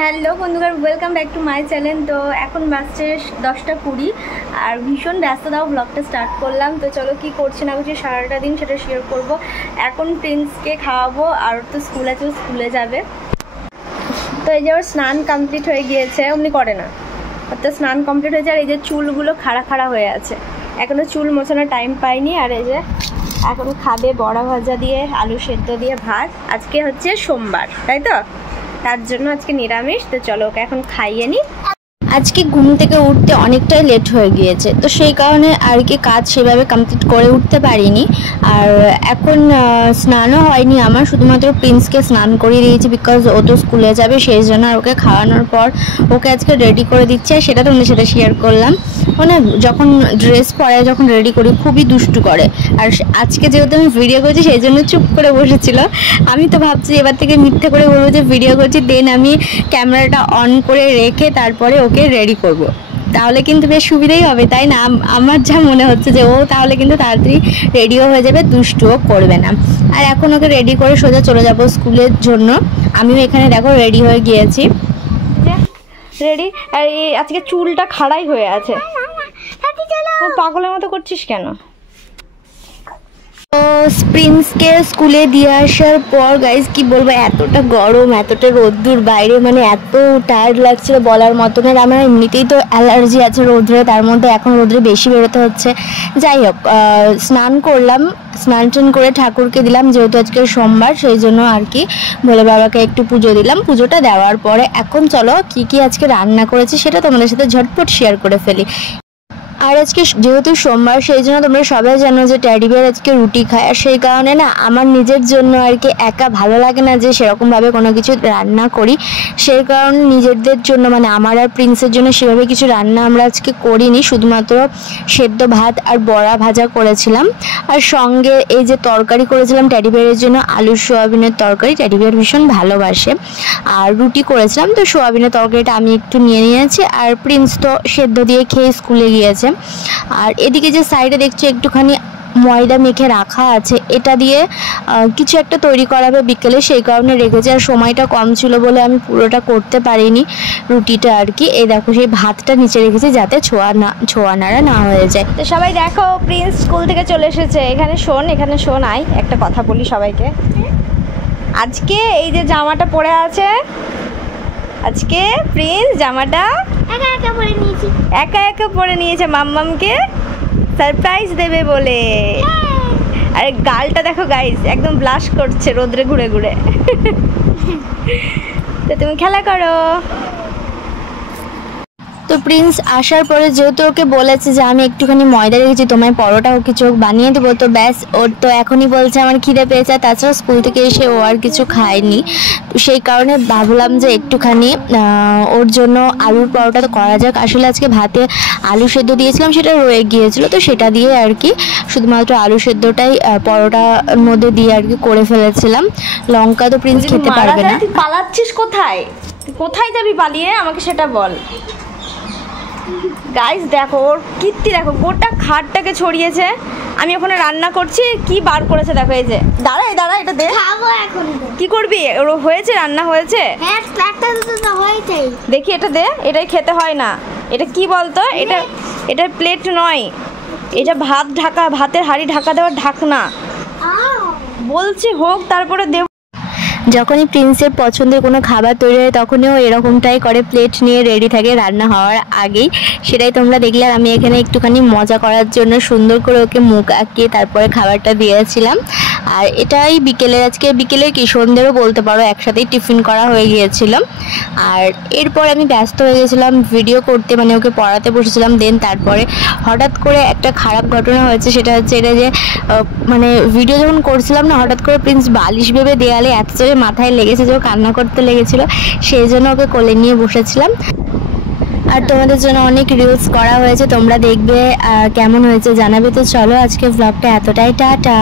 Hello বন্ধুরা, welcome back to my channel. তো এখন বাজছে 10:20 আর ভীষণ ব্যস্ততাও ব্লগটা স্টার্ট করলাম। তো চলো কি করছি না করছি সারাটা দিন সেটা শেয়ার করব। এখন প্রিন্সকে খাওয়াবো আর তো স্কুল আছে, স্কুলে যাবে। তো এই যে ওর স্নান কমপ্লিট হয়ে গিয়েছে, অমনি করে না, তো স্নান কমপ্লিট হয়েছে। আর এই যে চুলগুলো খাড়া খাড়া হয়ে আছে, এখনও চুল মোছানোর টাইম পাইনি। আর এই যে এখন খাবে বড়া ভাজা দিয়ে আলু সেদ্ধ দিয়ে ভাত। আজকে হচ্ছে সোমবার, তাই তো, তার জন্য আজকে নিরামিষ। তো চলো ওকে এখন খাইয়ে নিই। আজকে ঘুম থেকে উঠতে অনেকটাই লেট হয়ে গিয়েছে, তো সেই কারণে আর কি কাজ সেভাবে কমপ্লিট করে উঠতে পারিনি। আর এখন স্নানও হয়নি আমার, শুধুমাত্র প্রিন্সকে স্নান করিয়ে দিয়েছি, বিকজ ও তো স্কুলে যাবে সেই জন্য। আর ওকে খাওয়ানোর পর ওকে আজকে রেডি করে দিচ্ছে, আর সেটা তোমাদের সাথে শেয়ার করলাম। মানে যখন ড্রেস পরে যখন রেডি করি খুবই দুষ্টু করে। আর আজকে যেহেতু আমি ভিডিও করছি সেই জন্য চুপ করে বসেছিল। আমি তো ভাবছি এবার থেকে মিথ্যে করে বলবো যে ভিডিও করছি, দেন আমি ক্যামেরাটা অন করে রেখে তারপরে ওকে রেডি করব, তাহলে কিন্তু বেশ সুবিধাই হবে, তাই না? আমার যা মনে হচ্ছে যে ও তাহলে কিন্তু তাড়াতাড়ি রেডিও হয়ে যাবে, দুষ্টুও করবে না। আর এখন ওকে রেডি করে সোজা চলে যাব স্কুলের জন্য। আমিও এখানে দেখো রেডি হয়ে গিয়েছি, রেডি। আর আজকে চুলটা খাড়াই হয়ে আছে। পাগলের মতো করছিস কেন? তো প্রিন্সকে স্কুলে দিয়ে আসার পর গাইজ কি বলবো, এতটা গরম, এতটা রোদ্দুর বাইরে, মানে এত টায়ার্ড লাগছিল বলার মতন। আর আমার এমনিতেই তো অ্যালার্জি আছে রোদ্রে, তার মধ্যে এখন রোদ্রে বেশি বেরোতে হচ্ছে। যাই হোক, স্নান করলাম, স্নান টান করে ঠাকুরকে দিলাম, যেহেতু আজকে সোমবার সেই জন্য আর কি ভোলে বাবাকে একটু পুজো দিলাম। পুজোটা দেওয়ার পরে এখন চলো কি কি আজকে রান্না করেছি সেটা তোমাদের সাথে ঝটপট শেয়ার করে ফেলি। আর আজকে যেহেতু সোমবার সেই জন্য তোমরা সবাই জানো যে ট্যাডি বিয়ার আজকে রুটি খায়। আর সেই কারণে না আমার নিজের জন্য আর কি একা ভালো লাগে না যে সেরকমভাবে কোনো কিছু রান্না করি। সেই কারণে নিজেদের জন্য মানে আমার আর প্রিন্সের জন্য সেভাবে কিছু রান্না আমরা আজকে করিনি, শুধুমাত্র সেদ্ধ ভাত আর বড়া ভাজা করেছিলাম। আর সঙ্গে এই যে তরকারি করেছিলাম ট্যাডি বিয়ারের জন্য, আলু সোয়াবিনের তরকারি, ট্যাডি বিয়ার ভীষণ ভালোবাসে। আর রুটি করেছিলাম, তো সোয়াবিনের তরকারিটা আমি একটু নিয়ে নিয়েছি। আর প্রিন্স তো সেদ্ধ দিয়ে খেয়ে স্কুলে গিয়েছে। আর এদিকে যে সাইডে দেখছো একটুখানি ময়দা মেখে রাখা আছে, এটা দিয়ে কিছু একটা তৈরি করাবে বিকেলে, সেই কারণে রেখেছি। আর সময়টা কম ছিল বলে আমি পুরোটা করতে পারিনি রুটিটা আর কি। এই দেখো সেই ভাতটা নিচে রেখেছি যাতে ছোঁয়া নাড়া না হয়ে যায়। তো সবাই দেখো প্রিন্স স্কুল থেকে চলে এসেছে। এখানে শোন আয় একটা কথা বলি সবাইকে। আজকে এই যে জামাটা পরে আছে, আজকে প্রিন্স জামাটা একা একা পরে নিয়েছে মাম্মামকে সারপ্রাইজ দেবে বলে। আরে গালটা দেখো গাইস, একদম ব্লাশ করছে রোদ্রে ঘুরে ঘুরে। তো তুমি খেলা করো। তো প্রিন্স আসার পরে যেহেতু ওকে বলেছে যে আমি একটুখানি ময়দা রেখেছি, তোমায় পরোটা ওকে চোখ বানিয়ে দেবো, তো ব্যাস ওর তো এখনই বলছে আমার খিদে পেয়েছে। তাছাড়া স্কুল থেকে এসে ও আর কিছু খায়নি, তো সেই কারণে ভাবলাম যে একটুখানি ওর জন্য আলুর পরোটা তো করা যাক। আসলে আজকে ভাতে আলু সেদ্ধ দিয়েছিলাম, সেটা রয়ে গিয়েছিল, তো সেটা দিয়ে আর কি শুধুমাত্র আলু সেদ্ধটাই পরোটার মধ্যে দিয়ে আর কি করে ফেলেছিলাম। লঙ্কা তো প্রিন্স খেতে পারবে না। পালাচ্ছিস কোথায়? কোথায় যাবি পালিয়ে, আমাকে সেটা বল। গাইস দেখো ওর কীর্তি, দেখো গোটা খাটটাকে ছড়িয়েছে। আমি ওখানে রান্না করছি, কি বার করেছে দেখো। এই যে দাঁড়া এটা দে, কি করবি? ওর হয়েছে, রান্না হয়েছে, দেখি এটা দে। এটাই খেতে হয় না, এটা কি বলতো, এটা প্লেট নয়, এটা ভাতের হাঁড়ি ঢাকা দেওয়ার ঢাকনা বলছি, হোক তারপরে দেব। যখনই প্রিন্সের পছন্দের কোনো খাবার তৈরি হয় তখনই ও এরকমটাই করে, প্লেট নিয়ে রেডি থাকে রান্না হওয়ার আগেই। সেটাই তোমরা দেখলে। আর আমি এখানে একটুখানি মজা করার জন্য সুন্দর করে ওকে মুখ আঁকিয়ে তারপরে খাবারটা দিয়েছিলাম। আর এটাই আজকে বিকেলের কি সন্ধ্যেরও বলতে পারো, একসাথেই টিফিন করা হয়ে গিয়েছিল। আর এরপর আমি ব্যস্ত হয়ে গেছিলাম ভিডিও করতে, মানে ওকে পড়াতে বসেছিলাম। দেন তারপরে হঠাৎ করে একটা খারাপ ঘটনা হয়েছে, সেটা হচ্ছে এটা যে মানে ভিডিও যখন করছিলাম না, হঠাৎ করে প্রিন্স বালিশ ভেবে দেয়ালে এত জোরে মাথায় লেগেছে যে ও কান্না করতে লেগেছিল, সেই জন্য ওকে কোলে নিয়ে বসেছিলাম। আর তোমাদের জন্য অনেক রিলস করা হয়েছে, তোমরা দেখবে কেমন হয়েছে জানাবে। তো চলো আজকে ব্লগটা এতটাই, টাটা।